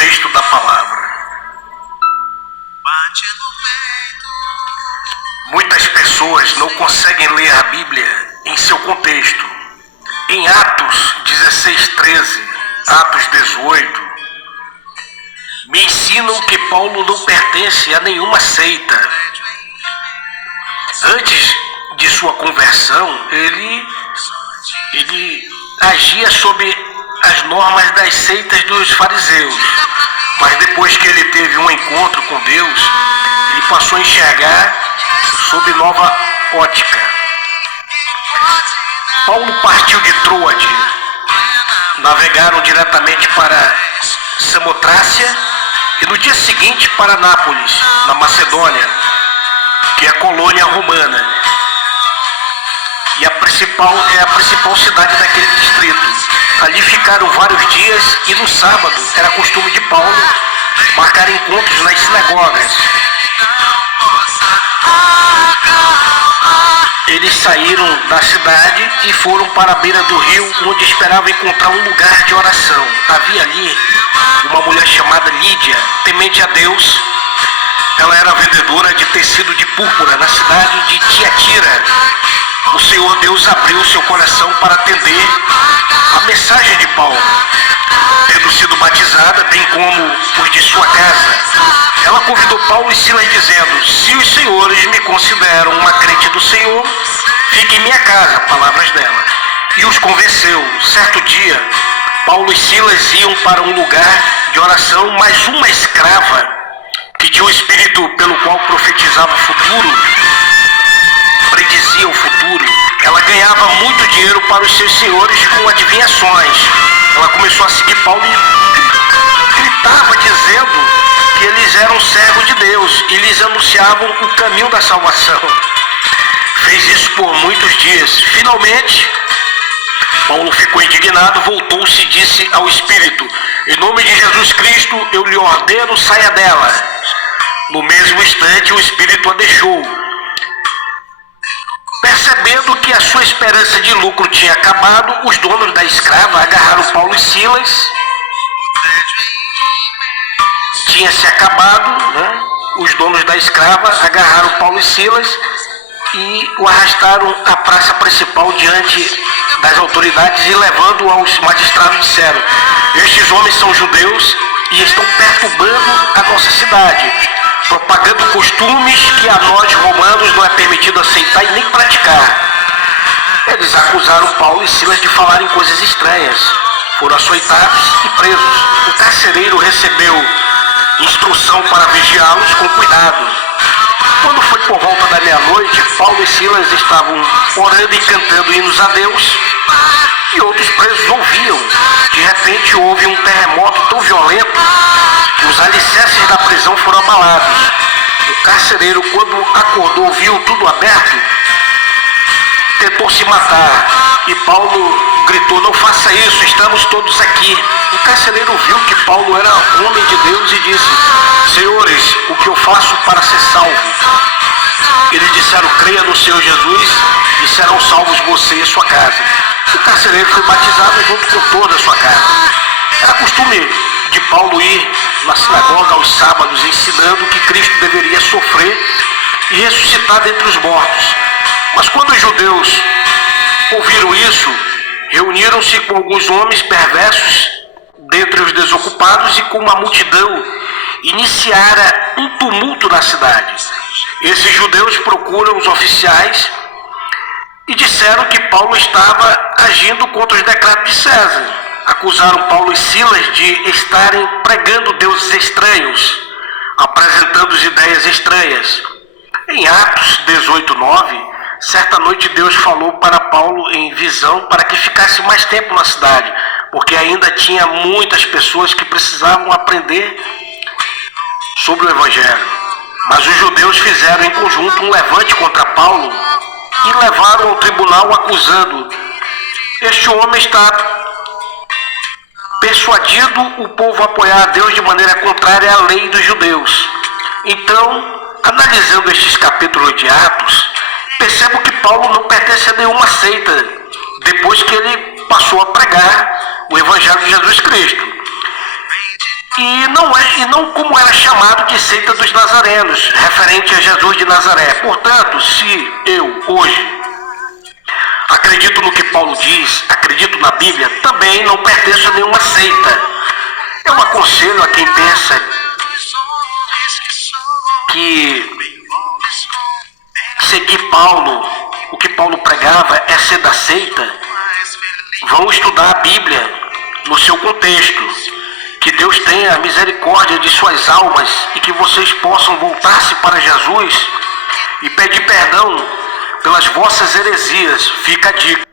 texto da palavra. Muitas pessoas não conseguem ler a Bíblia em seu contexto. Em Atos 16:13, Atos 18, me ensinam que Paulo não pertence a nenhuma seita. Antes de sua conversão, ele agia sob as normas das seitas dos fariseus. Mas depois que ele teve um encontro com Deus, ele passou a enxergar sob nova ótica. Paulo partiu de Troade, navegaram diretamente para Samotrácia e no dia seguinte para Nápoles, na Macedônia, que é a colônia romana. E é a principal cidade daquele distrito. Ali ficaram vários dias e no sábado era costume de Paulo marcar encontros nas sinagogas. Eles saíram da cidade e foram para a beira do rio, onde esperavam encontrar um lugar de oração. Havia ali uma mulher chamada Lídia, temente a Deus. Ela era vendedora de tecido de púrpura na cidade de Tiatira. O Senhor Deus abriu seu coração para atender a mensagem de Paulo. Tendo sido batizada, bem como os de sua casa, ela convidou Paulo e Silas dizendo: se os senhores me consideram uma crente do Senhor, fique em minha casa, palavras dela. E os convenceu. Certo dia, Paulo e Silas iam para um lugar de oração, mas uma escrava, que tinha um espírito pelo qual profetizava o futuro, predizia o futuro, ela ganhava muito dinheiro para os seus senhores com adivinhações. Ela começou a seguir Paulo e gritava dizendo que eles eram servos de Deus e lhes anunciavam o caminho da salvação. Fez isso por muitos dias. Finalmente, Paulo ficou indignado, voltou-se e disse ao espírito: em nome de Jesus Cristo, eu lhe ordeno, saia dela. No mesmo instante, o espírito a deixou. Percebendo que a sua esperança de lucro tinha acabado, os donos da escrava agarraram Paulo e Silas. Tinha se acabado, né? Os donos da escrava agarraram Paulo e Silas e o arrastaram à praça principal diante das autoridades e levando aos magistrados disseram: estes homens são judeus e estão perturbando a nossa cidade, propagando costumes que a nós romanos não é permitido aceitar e nem praticar. Eles acusaram Paulo e Silas de falarem coisas estranhas. Foram açoitados e presos. O carcereiro recebeu instrução para vigiá-los com cuidado. Quando foi por volta da meia-noite, Paulo e Silas estavam orando e cantando hinos a Deus, e outros presos ouviam. De repente houve um terremoto tão violento que os alicerces da prisão foram abalados. O carcereiro, quando acordou, viu tudo aberto, tentou se matar. E Paulo gritou: não faça isso, estamos todos aqui. O carcereiro viu que Paulo era homem de Deus e disse: senhores, o que eu faço para ser salvo? Eles disseram: creia no Senhor Jesus e serão salvos você e sua casa. O carcereiro foi batizado junto com toda a sua casa. Era costume de Paulo ir na sinagoga aos sábados ensinando que Cristo deveria sofrer e ressuscitar dentre os mortos. Mas quando os judeus ouviram isso, reuniram-se com alguns homens perversos dentre os desocupados e com uma multidão iniciara um tumulto na cidade. Esses judeus procuram os oficiais e disseram que Paulo estava agindo contra os decretos de César. Acusaram Paulo e Silas de estarem pregando deuses estranhos, apresentando ideias estranhas. Em Atos 18:9, certa noite Deus falou para Paulo em visão para que ficasse mais tempo na cidade, porque ainda tinha muitas pessoas que precisavam aprender sobre o Evangelho. Mas os judeus fizeram em conjunto um levante contra Paulo e levaram ao tribunal acusando: este homem está persuadindo o povo a apoiar a Deus de maneira contrária à lei dos judeus. Então, analisando estes capítulos de Atos, percebo que Paulo não pertence a nenhuma seita depois que ele passou a pregar o Evangelho de Jesus Cristo. e não como era chamado de seita dos nazarenos, referente a Jesus de Nazaré. Portanto, se eu hoje acredito no que Paulo diz, acredito na Bíblia, também não pertenço a nenhuma seita. Eu aconselho a quem pensa que seguir Paulo, o que Paulo pregava é ser da seita, vão estudar a Bíblia no seu contexto. Que Deus tenha misericórdia de suas almas e que vocês possam voltar-se para Jesus e pedir perdão pelas vossas heresias. Fica a dica.